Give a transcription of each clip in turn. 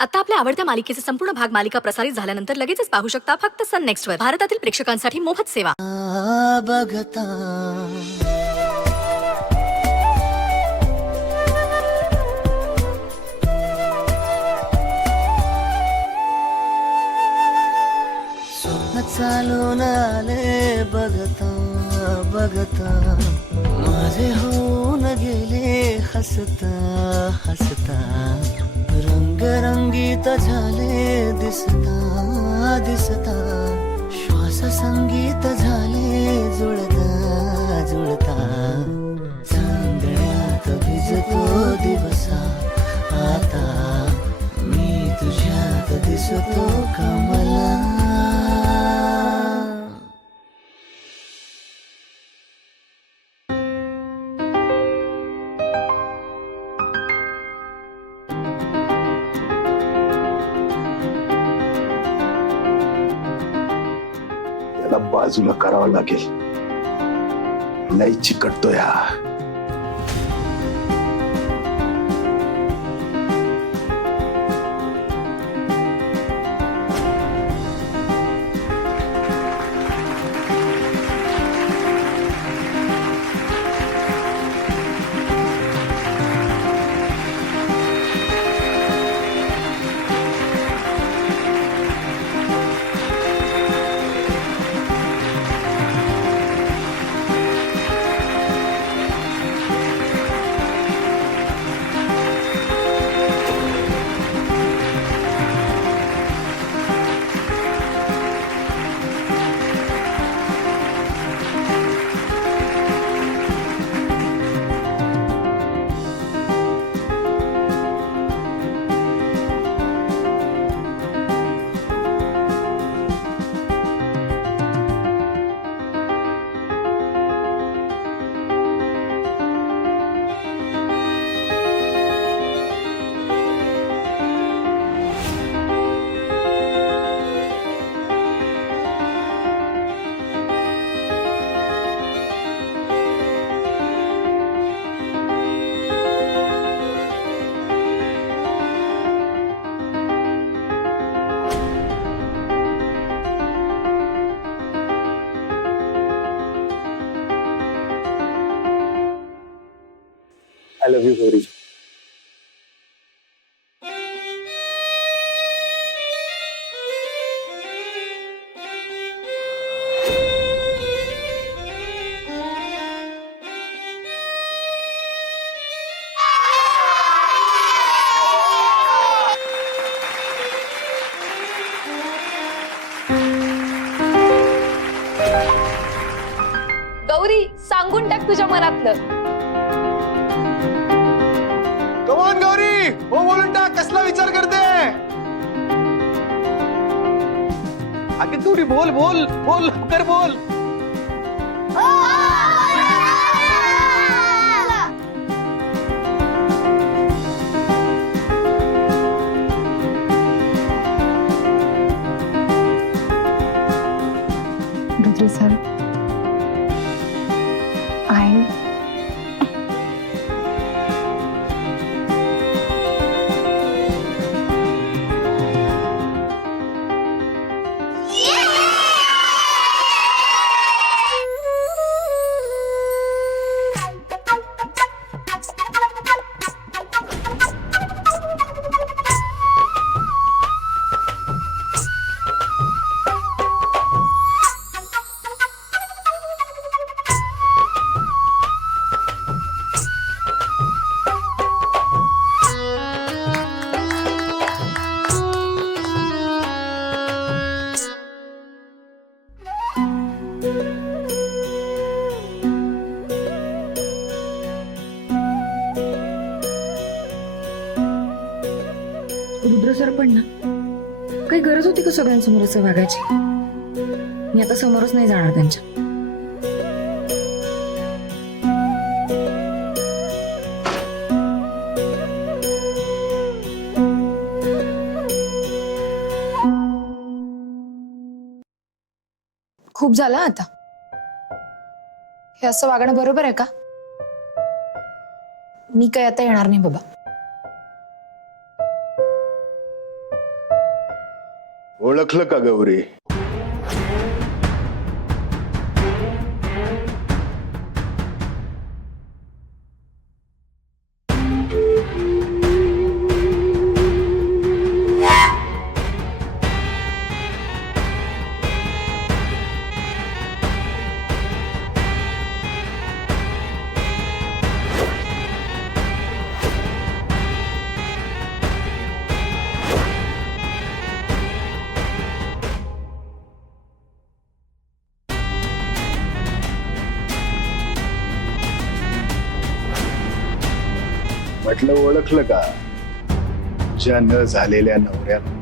आता आपल्या आवडत्या मालिकेचे संपूर्ण भाग मालिका प्रसारित झाल्यानंतर लगेचच पाहू शकता फक्त सन नेक्स्ट वर. भारतातील प्रेक्षकांसाठी मोफत सेवा. बघता स्वप्न चालून आले बघता बघता माझे होऊन गेले हसता हसता रंगरंगीत झाले दिसता दिसता श्वास संगीत झाले जुळता जुळता चांदण्यात भिजतो दिवसा आता मी तुझ्यात दिसतो कमला. याला बाजूला करावं लागेल. लई चिकटतोय हा. I love you, Gauri. Gauri सांगून टाक तुझ्या मनातलं. कमान गौरी, हो बोलून टाक. कसला विचार करते? आगे थोडी बोल बोल बोल, लवकर बोल. रुद्र सर रुद्र सर पण ना, काही गरज होती का सगळ्यांसमोर असं वागायची? मी आता समोरच नाही जाणार त्यांच्या. खूप झालं आता. हे असं वागणं बरोबर आहे का? मी काही आता येणार नाही बाबा. ओळखलं का गौरी? म्हटलं ओळखलं का? तुझ्या न झालेल्या नवऱ्याला.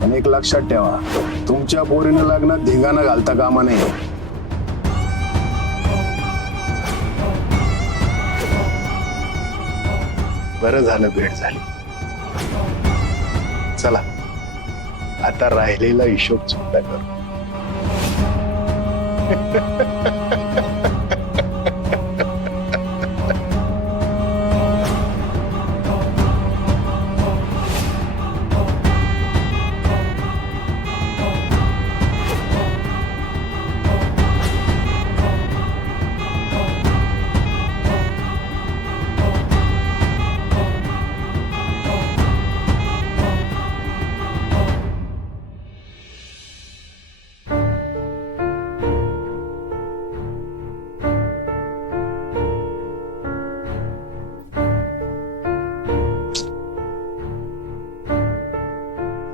पण एक लक्षात ठेवा, तुमच्या पोरीनं लग्नात धिंगाणा घालता कामा नये. बरं झालं भेट झाली. चला आता राहिलेला हिशोब चुकता करू.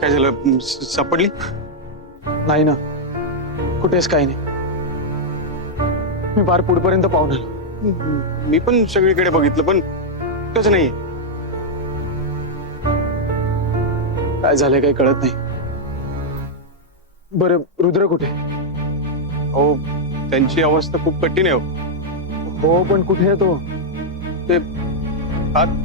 काय झालं? सापडली? नाही ना, कुठेच काही नाही. मी फार पुढपर्यंत पाहून आलो. मी पण सगळीकडे बघितलं पण कसं नाही. काय झालंय काही कळत नाही. बरं, रुद्र कुठे? हो, त्यांची अवस्था खूप कठीण आहे. हो, पण कुठे आहे तो? ते आत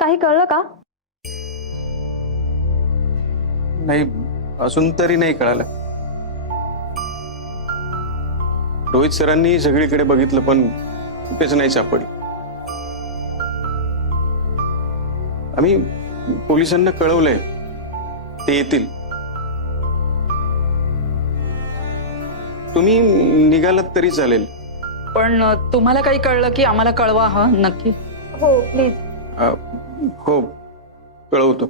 काही कळलं का? नाही, अजून तरी नाही कळालं. रोहित सरांनी सगळीकडे बघितलं पण कुठेच नाही सापडलं. आम्ही पोलिसांना कळवलंय, ते येतील. तुम्ही निघालात तरी चालेल. पण तुम्हाला काही कळलं की आम्हाला कळवा. हा, नक्की. हो प्लीज. हो, कळवतो.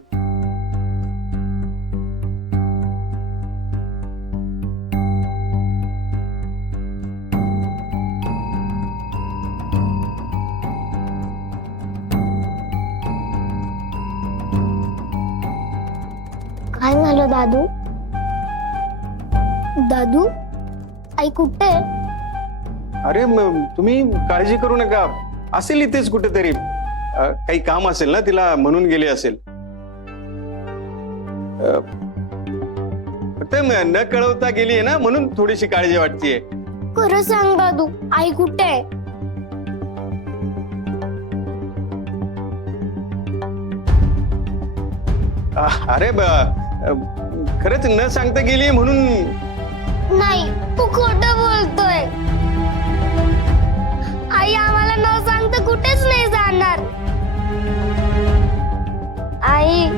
काय झालं दादू? दादू, आई कुठे? अरे तुम्ही काळजी करू नका, असेल इथेच कुठेतरी. काही काम असेल ना तिला म्हणून गेली असेल. फक्त न कळवता गेली आहे ना म्हणून थोडीशी काळजी वाटतेय. खरं सांग दादू, आई कुठे आहे? अरे खरंच न सांगता गेली म्हणून. नाही, तू खोटं बोलतोय. आई आम्हाला न सांगता कुठेच नाही जाणार. आई,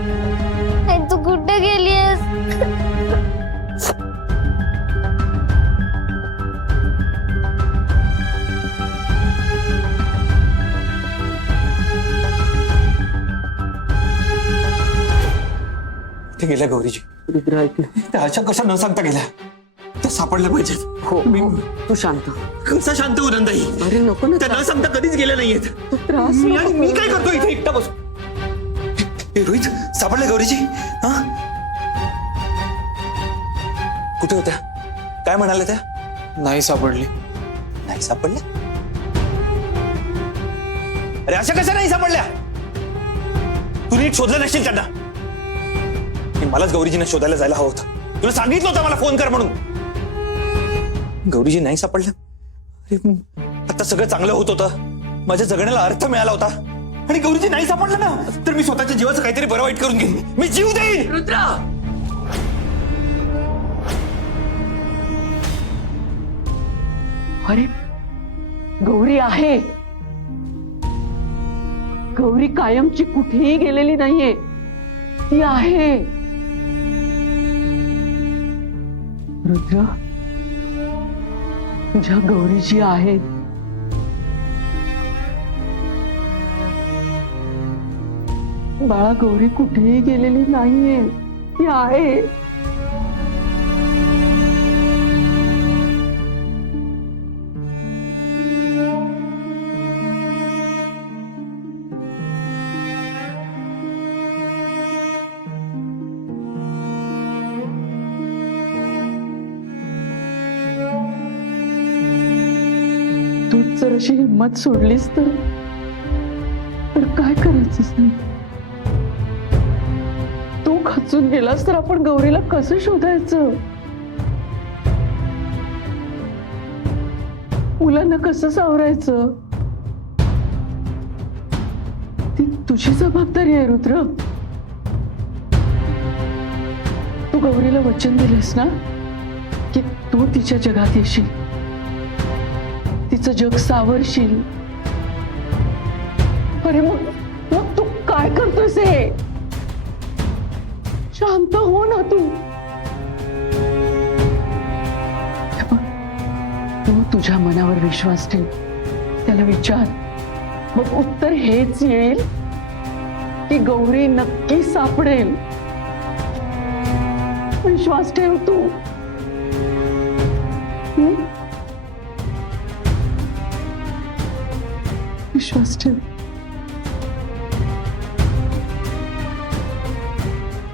तू कुठे गेलीस? ते गेल्या गौरीजी. त्या अशा कशा न सांगता गेल्या. त्या सापडल्या पाहिजेत. हो तू शांत. कसा शांत होऊ नंदाई. अरे नको ना, त्या न सांगता कधीच गेल्या नाहीयेत. त्रास मी काय करतो इथे एकटा बसून. रोहित सापडल्या गौरीजी. हा कुठे होत्या काय म्हणाल्या त्या. नाही सापडली. नाही सापडल्या. अरे अशा कशा नाही सापडल्या. तू नीट शोधलं नसशील त्यांना. मलाच गौरीजीने शोधायला जायला हवं होतं. तुला सांगितलं होतं मला फोन कर म्हणून. गौरीजी नाही सापडल्या. अरे आता सगळं चांगलं होत होतं. माझ्या जगण्याला अर्थ मिळाला होता आणि गौरीजी नाही सापडलं ना तर मी स्वतःच्या जीवाचं काहीतरी बरं वाईट करून घेईन. मी जीव देईन. रुद्रा, अरे गौरी आहे. गौरी कायमची कुठेही गेलेली नाहीये. ती आहे. रुद्र, तुझ्या गौरीची आहे. बाळा, गौरी कुठेही गेलेली नाहीये. ती आहे. तू जर अशी हिंमत सोडलीस तर काय करायचं सांग. तू खचून गेलास तर आपण गौरीला कसं शोधायचं. मुलांना कसं सावरायचं. ती तुझी जबाबदारी आहे रुद्र. तू गौरीला वचन दिलेस ना की तू तिच्या जगात येशील, तिचं जग सावरशील. अरे मग तू काय करतोयस हे. शांत हो ना तू. तू तुझ्या मनावर विश्वास ठेव. त्याला विचार. मग उत्तर हेच येईल की गौरी नक्की सापडेल. विश्वास ठेव तू. विश्वास ठेव.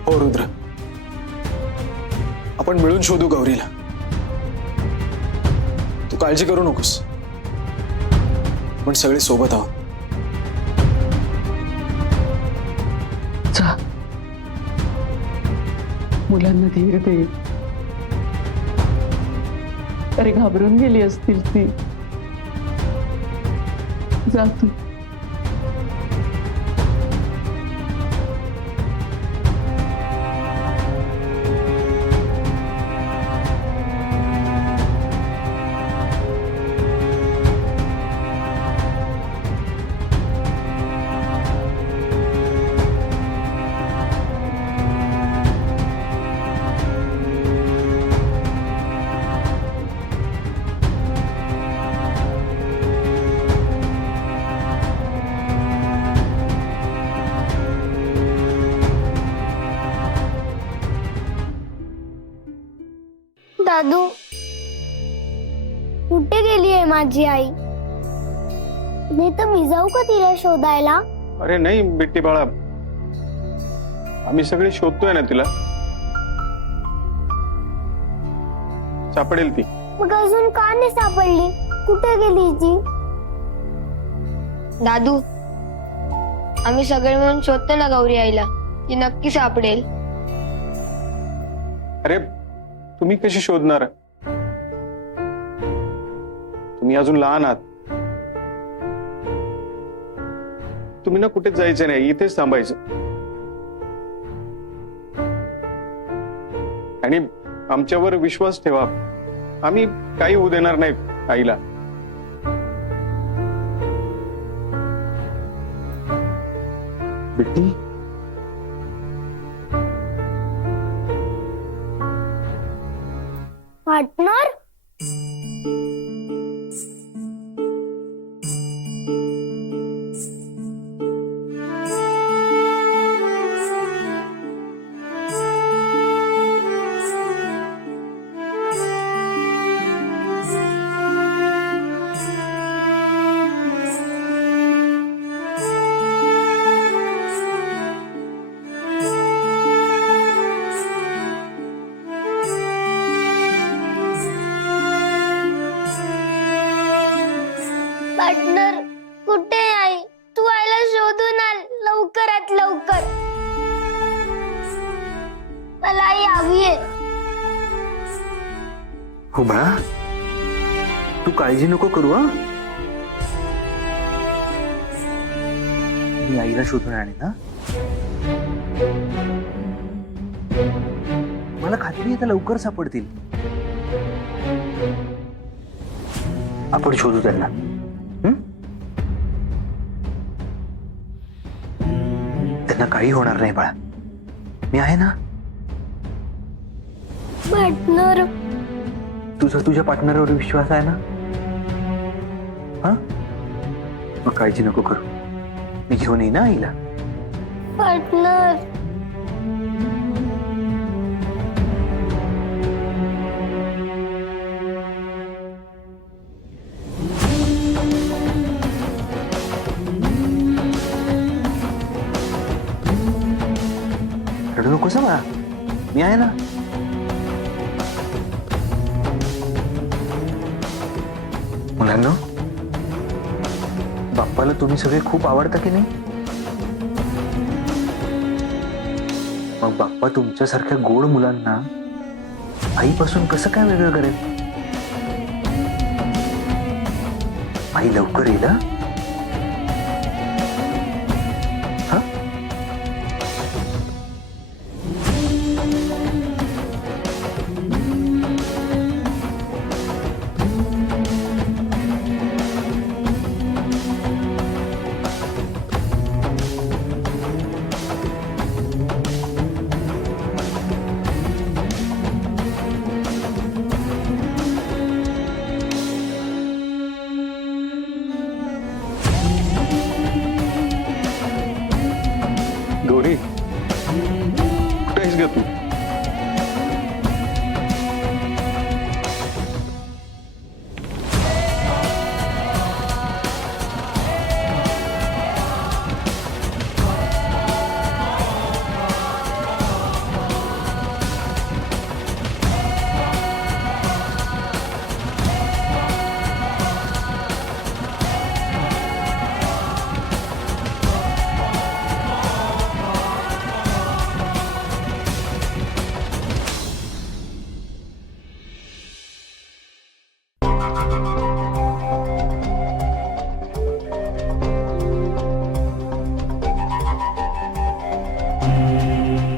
हो रुद्र, आपण मिळून शोधू गौरीला. तू काळजी करू नकोस. आपण सगळे सोबत आहोत. जा, मुलांना धीर दे. अरे घाबरून गेली असतील ती. जा तू. दादू, कुठे गेली आहे माझी आई? मी तर मी जाऊ का तिला शोधायला? अरे नाही बिट्टी बाळा, आम्ही सगळे शोधतोय ना तिला. सापडेल ती. मग अजून का नाही सापडली? कुठे गेली ती? दादू, आम्ही सगळे मिळून शोधतो ना गौरी आईला, ती नक्की सापडेल. अरे तुम्ही कशी शोधणार? तुम्ही अजून लहान आहात. तुम्ही ना कुठेच जायचं नाही, इथेच थांबायचं. आणि आमच्यावर विश्वास ठेवा, आम्ही काही होऊ देणार नाही आईला. बिट्टी, पार्टनर पार्टनर कुठे आहे? तू आईला शोधून आण लवकरात लवकर. मला आई हवीये. हो बाळा, तू काळजी नको करू. हा, मी आईला शोधून आणेन. ना मला खात्री आहे लवकर सापडतील. आपण शोधू त्यांना. त्यांना काही होणार नाही बाळा, मी आहे ना. पार्टनर तुझा तुझ्या पार्टनरवर विश्वास आहे ना? हा, मग काळजी नको करू, मी घेऊन येईन ना आईला. पार्टनर रडू नकोस हं बाळा, मी आहे ना. मुलांनो, बाप्पाला तुम्ही सगळे खूप आवडता की नाही? मग बाप्पा तुमच्यासारख्या गोड मुलांना आईपासून कसं काय वेगळं करेल? आई लवकर येईल. हा, गौरी कुठे आहेस ग तू?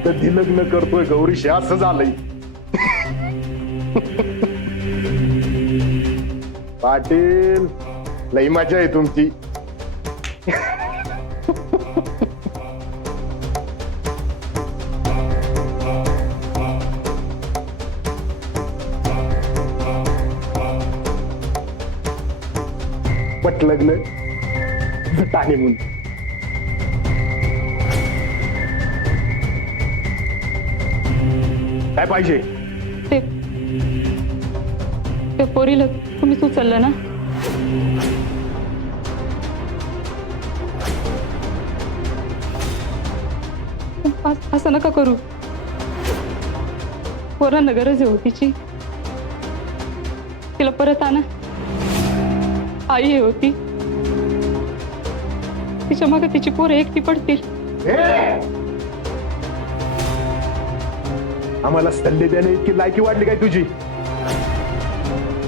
कधी लग्न करतोय गौरीशी असं झालंय. पाटील, लई मजा आहे तुमची. पट लग्न टाणे म्हणून. काय पाहिजे? ते पोरीला तुम्हीच उचललं ना? असं नका करू. पोरांना गरज आहे हो तिची. तिला परत आणा. आई आहे होती. तिच्या मागे तिची पोरं एकटी पडतील. आम्हाला सल्ले देणे इतकी लायकी वाढली काय तुझी?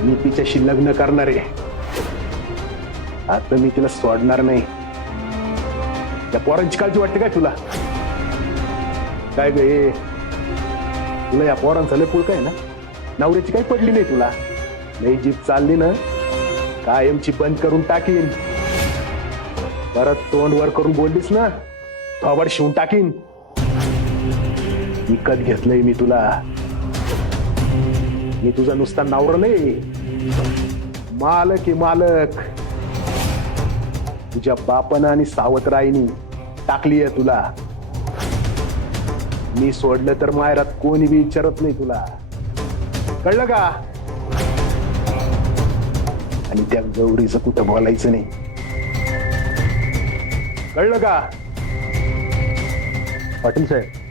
मी तिच्याशी लग्न करणार आहे. आता मी तिला सोडणार नाही. त्या पोरांची काळजी वाटते काय तुला? काय ग हे? तुला या पोरांचं लय पुळक आहे ना? नवऱ्याची काही पडली नाही तुला? नाही जीप चालली ना कायमची बंद करून टाकीन. परत तोंड वर करून बोललीस ना थोबड शिवून टाकीन. विकत घेतलंय मी तुला. मी तुझा नुसता नवरा नाही, मालक आहे मालक. तुझ्या बापानं आणि सावतराईनी टाकली आहे तुला. मी सोडलं तर मायरात कोणी बी विचारत नाही तुला. कळलं का? आणि त्या गौरीचं कुठं बोलायचं नाही. कळलं का? पाटील साहेब